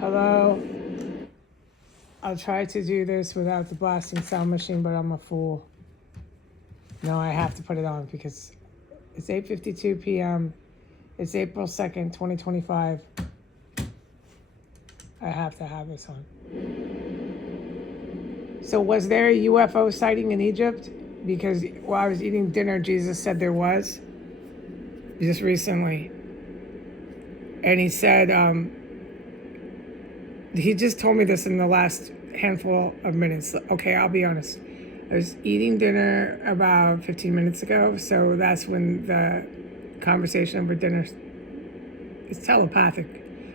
Hello. I'll try to do this without the blasting sound machine, but I'm a fool. No, I have to put it on because it's 8:52 p.m. It's April 2nd, 2025. I have to have this on. So was there a UFO sighting in Egypt? Because while I was eating dinner, Jesus said there was just recently. And he said, he just told me this in the last handful of minutes. Okay, I'll be honest. I was eating dinner about 15 minutes ago, so that's when the conversation over dinner is telepathic.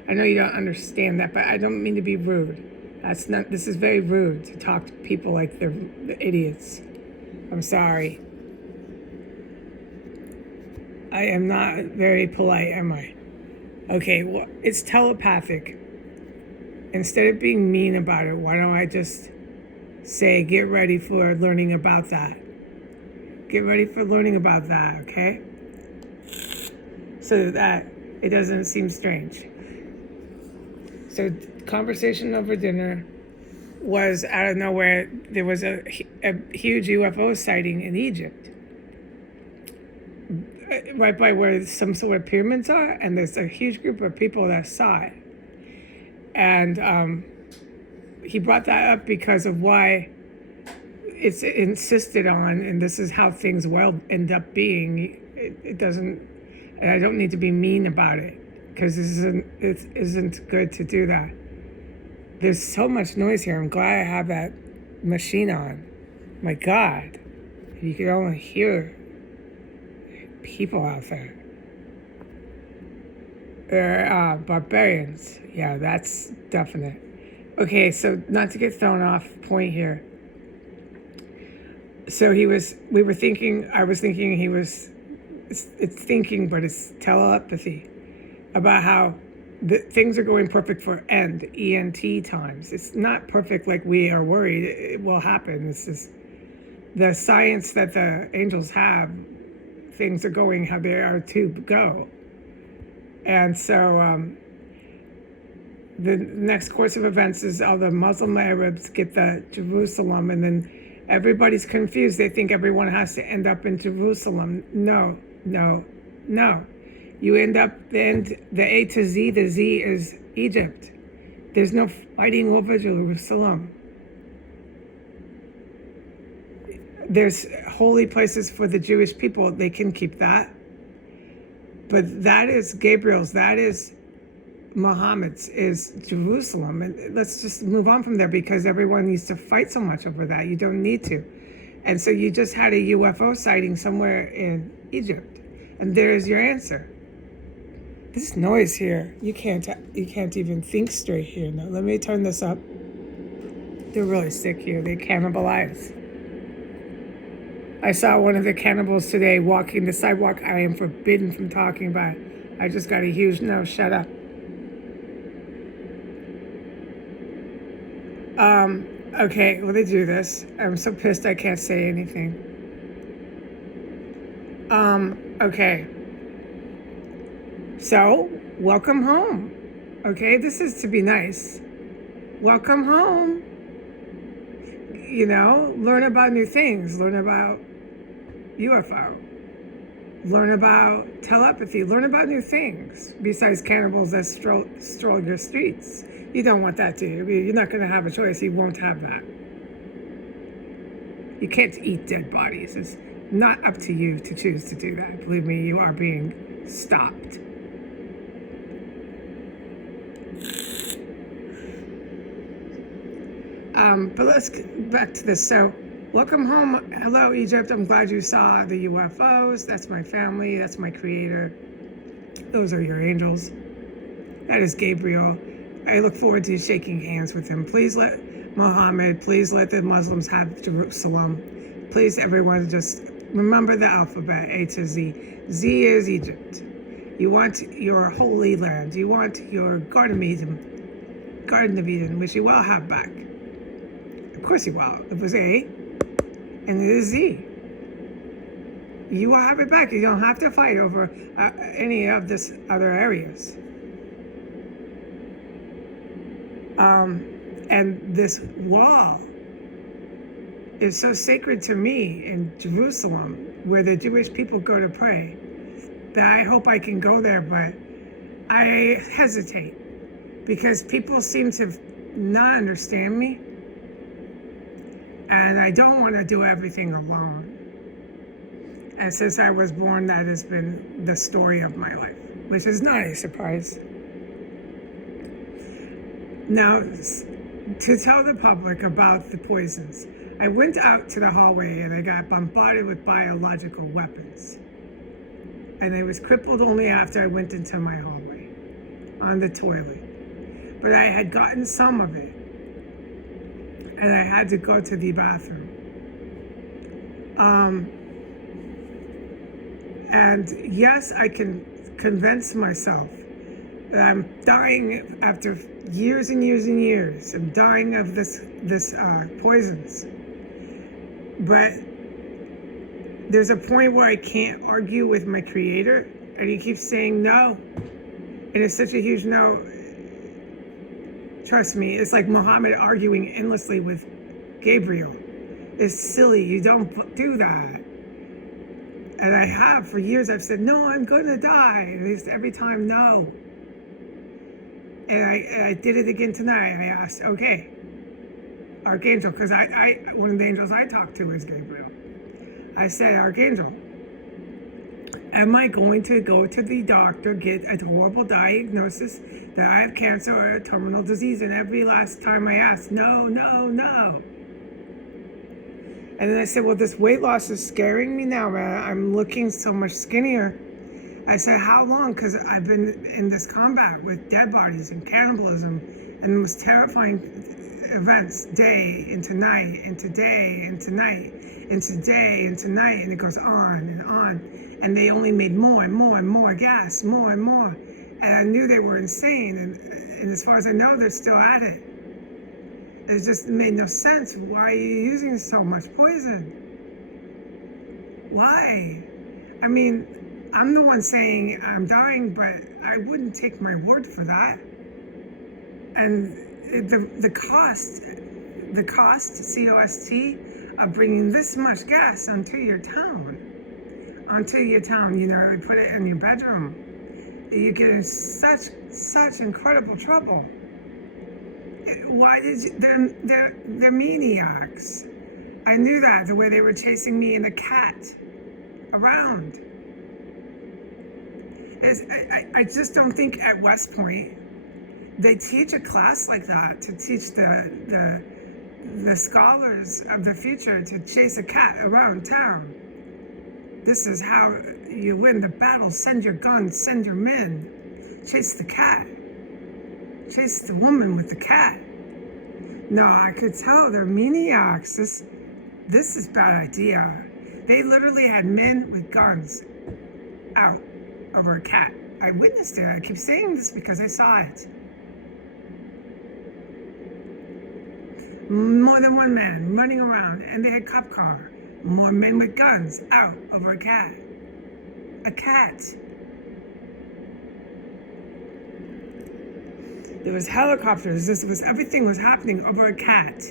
I know you don't understand that, but I don't mean to be rude. This is very rude to talk to people like they're idiots. I'm sorry. I am not very polite, am I? Okay, well, it's telepathic. Instead of being mean about it, why don't I just say, get ready for learning about that? Get ready for learning about that, okay? So that it doesn't seem strange. So conversation over dinner was out of nowhere. There was a huge UFO sighting in Egypt, right by where some sort of pyramids are, and there's a huge group of people that saw it. And he brought that up because of why it's insisted on, and this is how things will end up being. It doesn't, and I don't need to be mean about it because it isn't good to do that. There's so much noise here. I'm glad I have that machine on. My God, if you could only hear people out there. They're barbarians. Yeah, that's definite. Okay, so not to get thrown off point here. So I was thinking it's thinking, but it's telepathy about how things are going perfect for ENT times. It's not perfect like we are worried it will happen. It's just the science that the angels have. Things are going how they are to go. And so the next course of events is all the Muslim Arabs get the Jerusalem, and then everybody's confused. They think everyone has to end up in Jerusalem. No. You end up, the A to Z, the Z is Egypt. There's no fighting over Jerusalem. There's holy places for the Jewish people. They can keep that. But that is Gabriel's, that is Mohammed's, is Jerusalem. And let's just move on from there because everyone needs to fight so much over that. You don't need to. And so you just had a UFO sighting somewhere in Egypt. And there's your answer. This noise here, you can't even think straight here. No, let me turn this up. They're really sick here. They cannibalize. I saw one of the cannibals today walking the sidewalk. I am forbidden from talking about it. I just got a huge no, shut up. Okay, let me do this. I'm so pissed I can't say anything. Okay. So, welcome home. Okay, this is to be nice. Welcome home. You know, learn about new things. Learn about UFO. Learn about telepathy. Learn about new things besides cannibals that stroll your streets. You don't want that, do you? You're not going to have a choice. You won't have that. You can't eat dead bodies. It's not up to you to choose to do that. Believe me, you are being stopped. But let's get back to this. So, welcome home. Hello, Egypt. I'm glad you saw the UFOs. That's my family. That's my creator. Those are your angels. That is Gabriel. I look forward to shaking hands with him. Please let Mohammed, please let the Muslims have Jerusalem. Please, everyone, just remember the alphabet, A to Z. Z is Egypt. You want your holy land. You want your Garden of Eden, which you will have back. Of course you will. It was A, and it is Z. You will have it back. You don't have to fight over any of this other areas. And this wall is so sacred to me in Jerusalem, where the Jewish people go to pray, that I hope I can go there, but I hesitate because people seem to not understand me, and I don't want to do everything alone. And since I was born, that has been the story of my life, which is not a surprise. Now, to tell the public about the poisons, I went out to the hallway and I got bombarded with biological weapons. And I was crippled only after I went into my hallway on the toilet. But I had gotten some of it, and I had to go to the bathroom. And yes, I can convince myself that I'm dying after years and years and years. I'm dying of this poisons. But there's a point where I can't argue with my creator, and he keeps saying no. And it's such a huge no. Trust me, it's like Mohammed arguing endlessly with Gabriel. It's silly, you don't do that. And I have for years. I've said, no, I'm gonna die. And he's every time, no. And I did it again tonight. I asked, okay, Archangel, because one of the angels I talk to is Gabriel. I said, Archangel, am I going to go to the doctor, get a horrible diagnosis that I have cancer or a terminal disease? And every last time I asked, no, no, no. And then I said, well, this weight loss is scaring me now, man. I'm looking so much skinnier. I said, how long? Because I've been in this combat with dead bodies and cannibalism and the most terrifying events, day into night, into day, into night, into day, into night, and it goes on and on. And they only made more and more and more gas, more and more. And I knew they were insane. And as far as I know, they're still at it. It just made no sense. Why are you using so much poison? Why? I mean, I'm the one saying I'm dying, but I wouldn't take my word for that. And the cost, C-O-S-T, of bringing this much gas onto your town, you know, put it in your bedroom, you get in such incredible trouble. Why did you, they're maniacs. I knew that, the way they were chasing me and the cat around. I just don't think at West Point they teach a class like that to teach the scholars of the future to chase a cat around town. This is how you win the battle. Send your guns, send your men. Chase the cat. Chase the woman with the cat. No, I could tell they're maniacs. This is bad idea. They literally had men with guns out over a cat. I witnessed it. I keep saying this because I saw it. More than one man running around, and they had cop car. More men with guns out over a cat. A cat. There was helicopters. Everything was happening over a cat.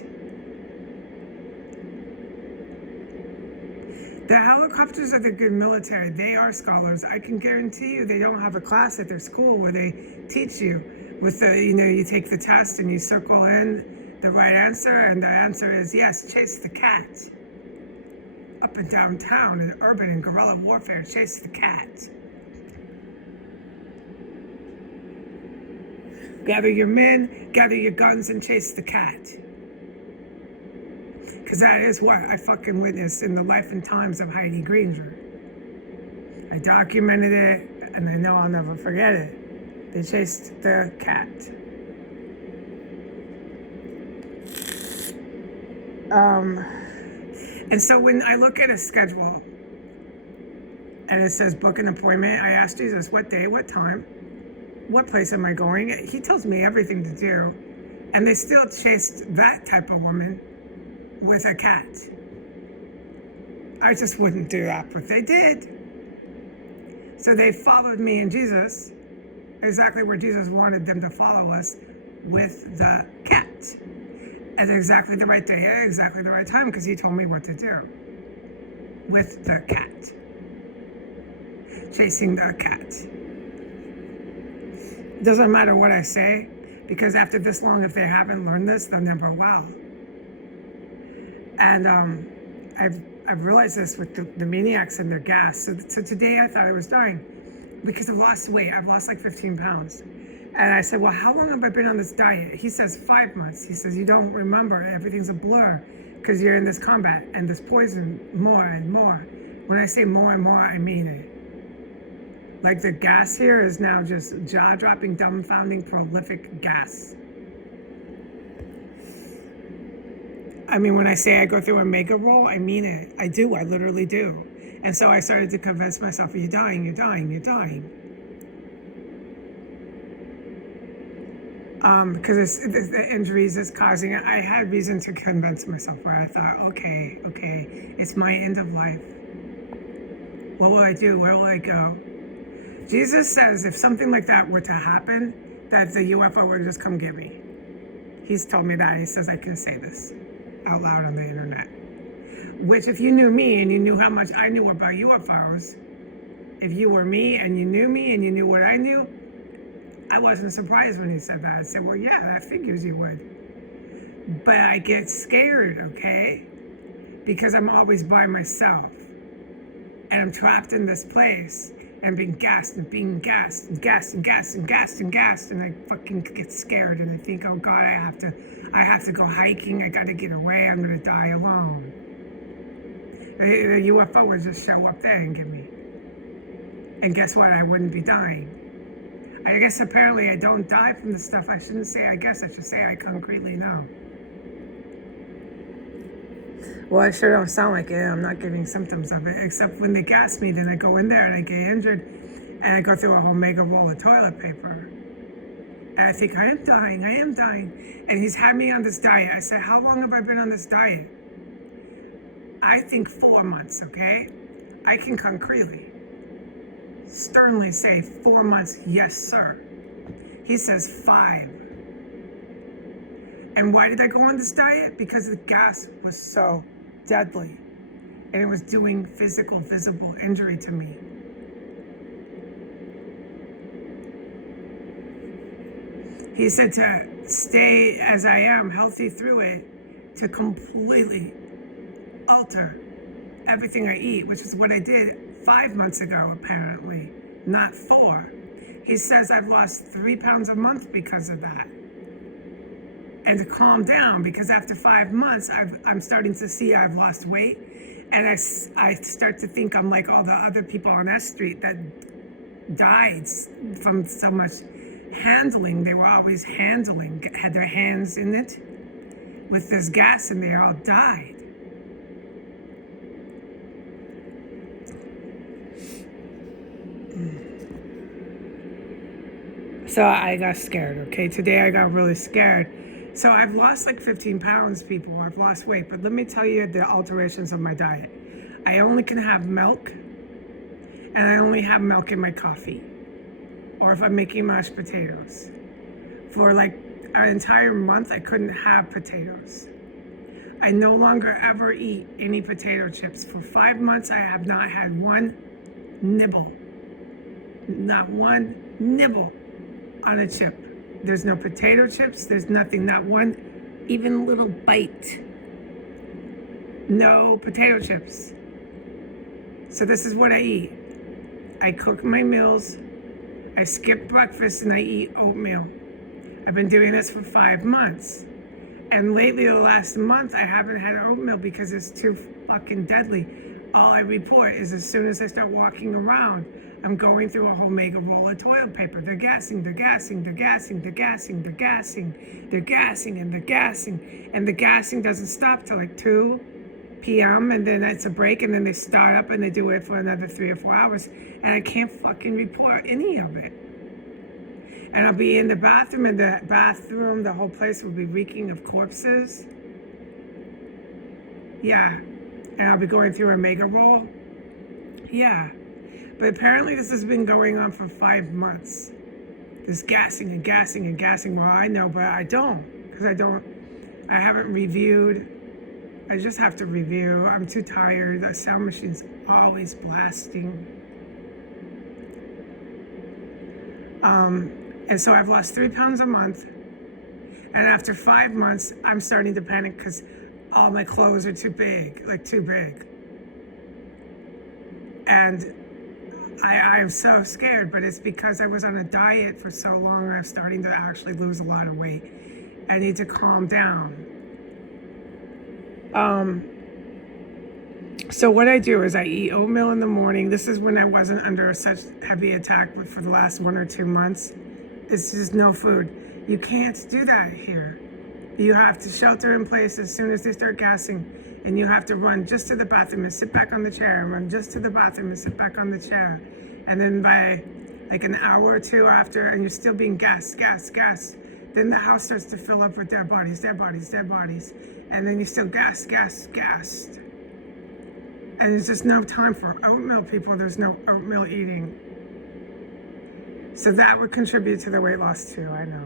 The helicopters are the good military. They are scholars. I can guarantee you they don't have a class at their school where they teach you with the, you take the test and you circle in the right answer, and the answer is yes, chase the cat. Up and down town in urban and guerrilla warfare, chase the cat. Gather your men, gather your guns, and chase the cat. Because that is what I fucking witnessed in the life and times of Heidi Granger. I documented it, and I know I'll never forget it. They chased the cat. And so when I look at a schedule, and it says book an appointment, I ask Jesus, what day, what time? What place am I going? He tells me everything to do. And they still chased that type of woman with a cat. I just wouldn't do that, but they did. So they followed me and Jesus, exactly where Jesus wanted them to follow us, with the cat at exactly the right day, at exactly the right time, because he told me what to do with the cat, chasing the cat. It doesn't matter what I say, because after this long, if they haven't learned this, they'll never will. And I've realized this with the maniacs and their gas. So today I thought I was dying because I've lost weight. I've lost like 15 pounds. And I said, well, how long have I been on this diet? He says 5 months. He says, you don't remember. Everything's a blur because you're in this combat and this poison more and more. When I say more and more, I mean it. Like the gas here is now just jaw-dropping, dumbfounding, prolific gas. I mean, when I say I go through a mega roll, I mean it. I do. I literally do. And so I started to convince myself, you're dying, you're dying, you're dying. Because the injuries it's causing, I had reason to convince myself where I thought, okay, it's my end of life. What will I do? Where will I go? Jesus says if something like that were to happen, that the UFO would just come get me. He's told me that. He says I can say this out loud on the internet. Which, if you knew me and you knew how much I knew about UFOs, if you were me and you knew what I knew, I wasn't surprised when he said that. I said, well, yeah, that figures you would. But I get scared, okay? Because I'm always by myself. And I'm trapped in this place and being gassed and being gassed and gassed and gassed and gassed and gassed. And I fucking get scared and I think, oh God, I have to go hiking. I got to get away. I'm going to die alone. The UFO would just show up there and get me. And guess what? I wouldn't be dying. I guess apparently I don't die from this stuff. I shouldn't say I guess. I should say I concretely know. Well, I sure don't sound like it. I'm not giving symptoms of it. Except when they gas me, then I go in there and I get injured. And I go through a whole mega roll of toilet paper. And I think, I am dying. And he's had me on this diet. I said, how long have I been on this diet? I think 4 months, okay? I can concretely, sternly say 4 months, yes, sir. He says 5. And why did I go on this diet? Because the gas was so deadly. And it was doing physical, visible injury to me. He said to stay as I am, healthy through it, to completely alter everything I eat, which is what I did 5 months ago, apparently, not 4. He says I've lost 3 pounds a month because of that. And to calm down, because after 5 months, I'm starting to see I've lost weight. And I start to think I'm like all the other people on S Street that died from so much handling. They were always handling, had their hands in it with this gas, and they all died. So I got scared, okay? Today I got really scared. So I've lost like 15 pounds, people. I've lost weight. But let me tell you the alterations of my diet. I only can have milk, and I only have milk in my coffee. Or if I'm making mashed potatoes. For like an entire month, I couldn't have potatoes. I no longer ever eat any potato chips. For 5 months, I have not had one nibble. Not one nibble on a chip. There's no potato chips. There's nothing. Not one even little bite. No potato chips. So this is what I eat. I cook my meals. I skip breakfast and I eat oatmeal. I've been doing this for 5 months. And lately, the last month, I haven't had oatmeal because it's too fucking deadly. All I report is as soon as I start walking around, I'm going through a whole mega roll of toilet paper. They're gassing, they're gassing, they're gassing, they're gassing, they're gassing, they're gassing, and they're gassing. And the gassing doesn't stop till like 2 p.m. and then it's a break, and then they start up and they do it for another 3 or 4 hours. And I can't fucking report any of it. And I'll be in the bathroom, and the bathroom, the whole place will be reeking of corpses. Yeah. And I'll be going through a mega roll. Yeah. But apparently this has been going on for 5 months. this gassing and gassing and gassing. Well, I know, but I don't, because I haven't reviewed. I just have to review. I'm too tired. The sound machine's always blasting. And so I've lost 3 pounds a month. And after 5 months, I'm starting to panic because all my clothes are too big, like too big. And I'm so scared, but it's because I was on a diet for so long, I'm starting to actually lose a lot of weight. I need to calm down. So what I do is I eat oatmeal in the morning. This is when I wasn't under such heavy attack for the last 1 or 2 months. It's just no food. You can't do that here. You have to shelter in place as soon as they start gassing, and you have to run just to the bathroom and sit back on the chair, and run just to the bathroom and sit back on the chair. And then by like an hour or 2 after, and you're still being gassed, then the house starts to fill up with dead bodies. And then you still gassed. And there's just no time for oatmeal, people. There's no oatmeal eating. So that would contribute to the weight loss too, I know.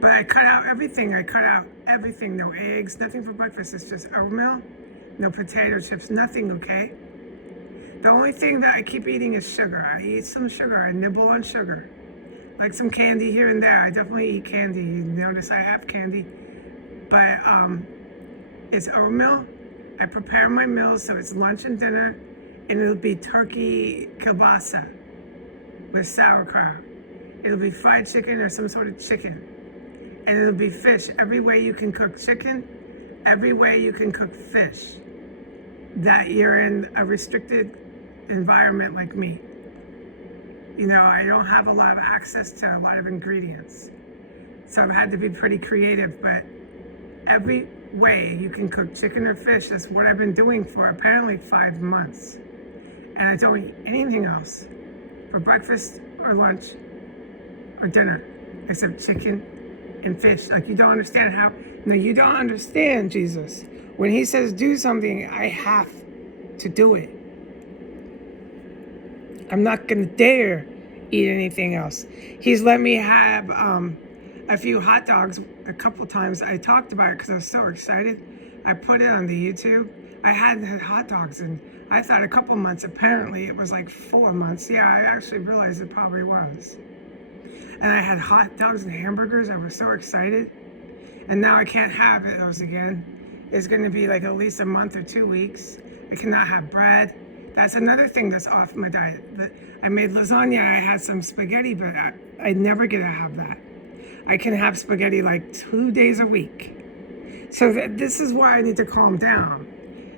But I cut out everything. No eggs, nothing for breakfast. It's just oatmeal, no potato chips, nothing, okay? The only thing that I keep eating is sugar. I eat some sugar. I nibble on sugar. Like some candy here and there. I definitely eat candy. You notice I have candy. But it's oatmeal. I prepare my meals so it's lunch and dinner. And it'll be turkey kielbasa with sauerkraut. It'll be fried chicken or some sort of chicken. And it'll be fish. Every way you can cook chicken, every way you can cook fish, that you're in a restricted environment like me. You know, I don't have a lot of access to a lot of ingredients. So I've had to be pretty creative, but every way you can cook chicken or fish is what I've been doing for apparently 5 months. And I don't eat anything else for breakfast or lunch or dinner except chicken and fish. Like, you don't understand how. No, you don't understand, Jesus. When he says do something, I have to do it. I'm not gonna dare eat anything else. He's let me have a few hot dogs a couple times. I talked about it because I was so excited. I put it on the YouTube. I hadn't had hot dogs in, I thought, a couple months. Apparently it was like 4 months. Yeah, I actually realized it probably was. And I had hot dogs and hamburgers. I was so excited. And now I can't have those again. It's going to be like at least a month or 2 weeks. I cannot have bread. That's another thing that's off my diet. I made lasagna. I had some spaghetti, but I never get to have that. I can have spaghetti like 2 days a week. So this is why I need to calm down.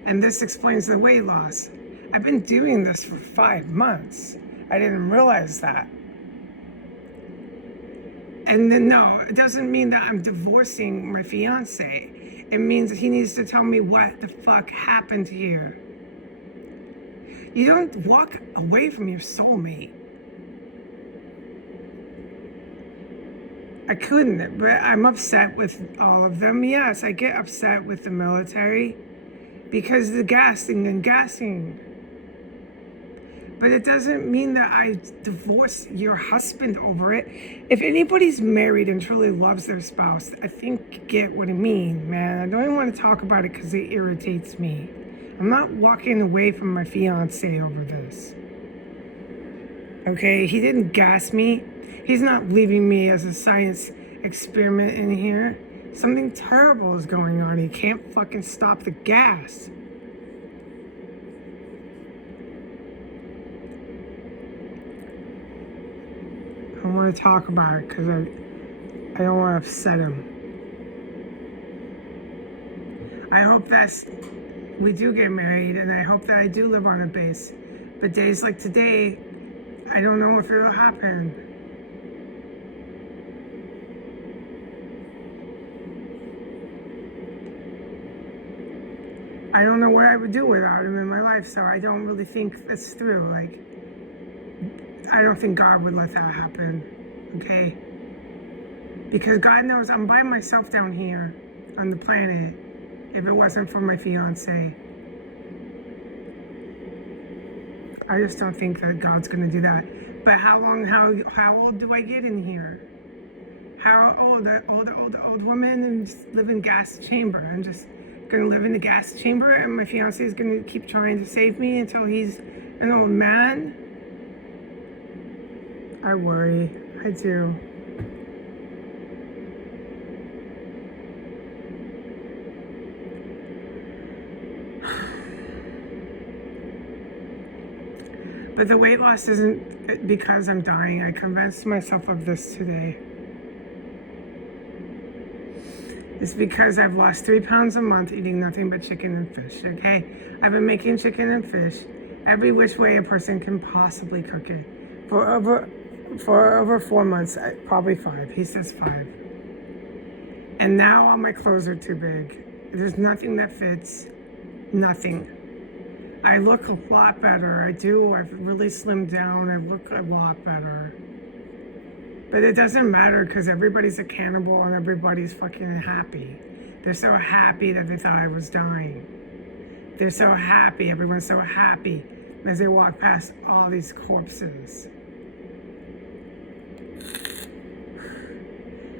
And this explains the weight loss. I've been doing this for 5 months. I didn't realize that. And then, no, it doesn't mean that I'm divorcing my fiance. It means he needs to tell me what the fuck happened here. You don't walk away from your soulmate. I couldn't, but I'm upset with all of them. Yes, I get upset with the military because the gassing. But it doesn't mean that I divorce your husband over it. If anybody's married and truly loves their spouse, I think get what I mean, man. I don't even want to talk about it because it irritates me. I'm not walking away from my fiance over this. Okay, he didn't gas me. He's not leaving me as a science experiment in here. Something terrible is going on. He can't fucking stop the gas. I don't want to talk about it because I don't want to upset him. I hope we do get married, and I hope that I do live on a base. But days like today, I don't know if it'll happen. I don't know what I would do without him in my life, so I don't really think this through. Like, I don't think God would let that happen, okay? Because God knows I'm by myself down here on the planet if it wasn't for my fiance. I just don't think that God's gonna do that. But how old do I get in here? How old? Old woman and just live in gas chamber. I'm just gonna live in the gas chamber, and my fiance is gonna keep trying to save me until he's an old man. I worry. I do. But the weight loss isn't because I'm dying. I convinced myself of this today. It's because I've lost 3 pounds a month eating nothing but chicken and fish, okay? I've been making chicken and fish every which way a person can possibly cook it. For over 4 months, probably 5. He says 5. And now all my clothes are too big. There's nothing that fits. Nothing. I look a lot better. I do. I've really slimmed down. I look a lot better. But it doesn't matter because everybody's a cannibal and everybody's fucking happy. They're so happy that they thought I was dying. They're so happy. Everyone's so happy as they walk past all these corpses.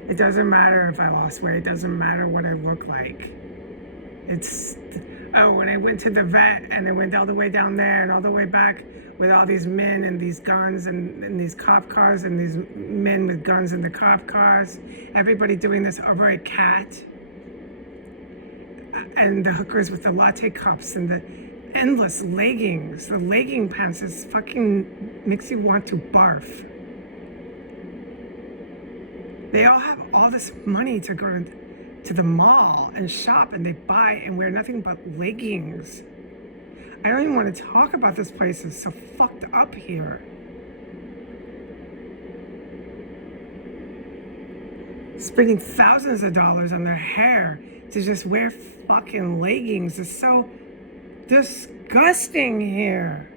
It doesn't matter if I lost weight. It doesn't matter what I look like. When I went to the vet and I went all the way down there and all the way back with all these men and these guns and these cop cars and these men with guns in the cop cars, everybody doing this over a cat, and the hookers with the latte cups and the endless leggings, the legging pants, is fucking makes you want to barf. They all have all this money to go to the mall and shop, and they buy and wear nothing but leggings. I don't even want to talk about this place. It's so fucked up here. Spending thousands of dollars on their hair to just wear fucking leggings is so disgusting here.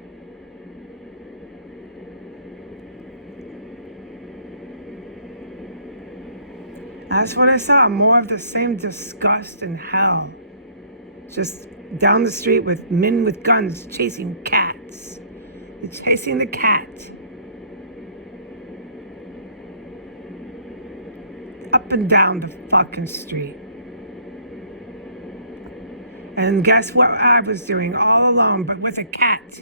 That's what I saw. More of the same disgust and hell. Just down the street with men with guns chasing cats. They're chasing the cat. Up and down the fucking street. And guess what I was doing all alone, but with a cat.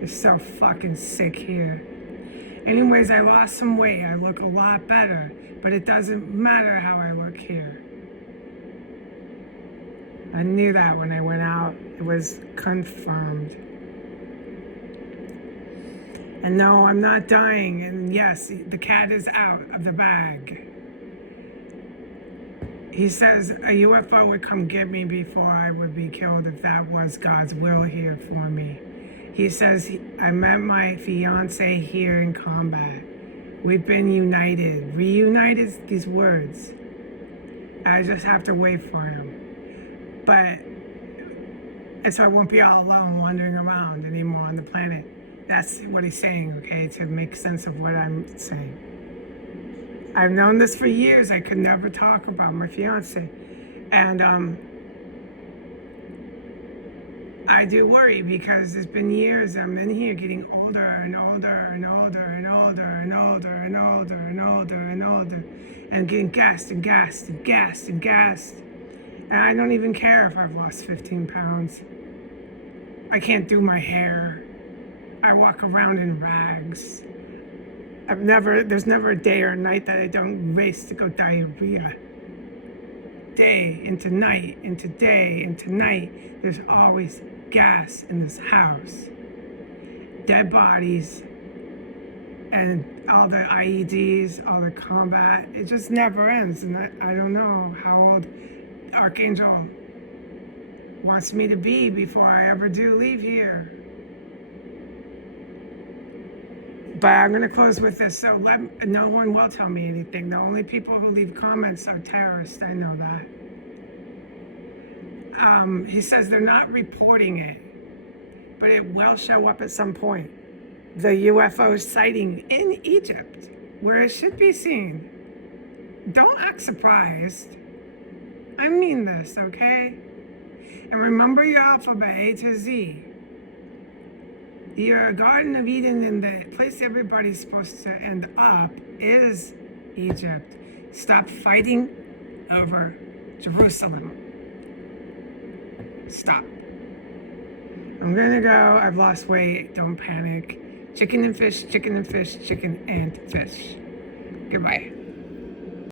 It's so fucking sick here. Anyways, I lost some weight. I look a lot better, but it doesn't matter how I look here. I knew that when I went out. It was confirmed. And no, I'm not dying. And yes, the cat is out of the bag. He says a UFO would come get me before I would be killed if that was God's will here for me. He says, I met my fiance here in combat. We've been united. Reunited, these words. I just have to wait for him. And so I won't be all alone wandering around anymore on the planet. That's what he's saying, okay, to make sense of what I'm saying. I've known this for years. I could never talk about my fiance. And I do worry because it's been years. I'm in here getting older and older and older and older and older and older and older and older and getting gassed and gassed and gassed and gassed. And I don't even care if I've lost 15 pounds. I can't do my hair. I walk around in rags. There's never a day or night that I don't race to go diarrhea. Day into night, into day, into night, there's always gas in this house. Dead bodies and all the IEDs, all the combat, it just never ends. And I don't know how old Archangel wants me to be before I ever do leave here. But I'm going to close with this. So no one will tell me anything. The only people who leave comments are terrorists. I know that. He says they're not reporting it, but it will show up at some point. The UFO sighting in Egypt, where it should be seen. Don't act surprised. I mean this, okay? And remember your alphabet, A to Z. Your Garden of Eden and the place everybody's supposed to end up is Egypt. Stop fighting over Jerusalem. Stop. I'm gonna go. I've lost weight. Don't panic. Chicken and fish, chicken and fish, chicken and fish. Goodbye.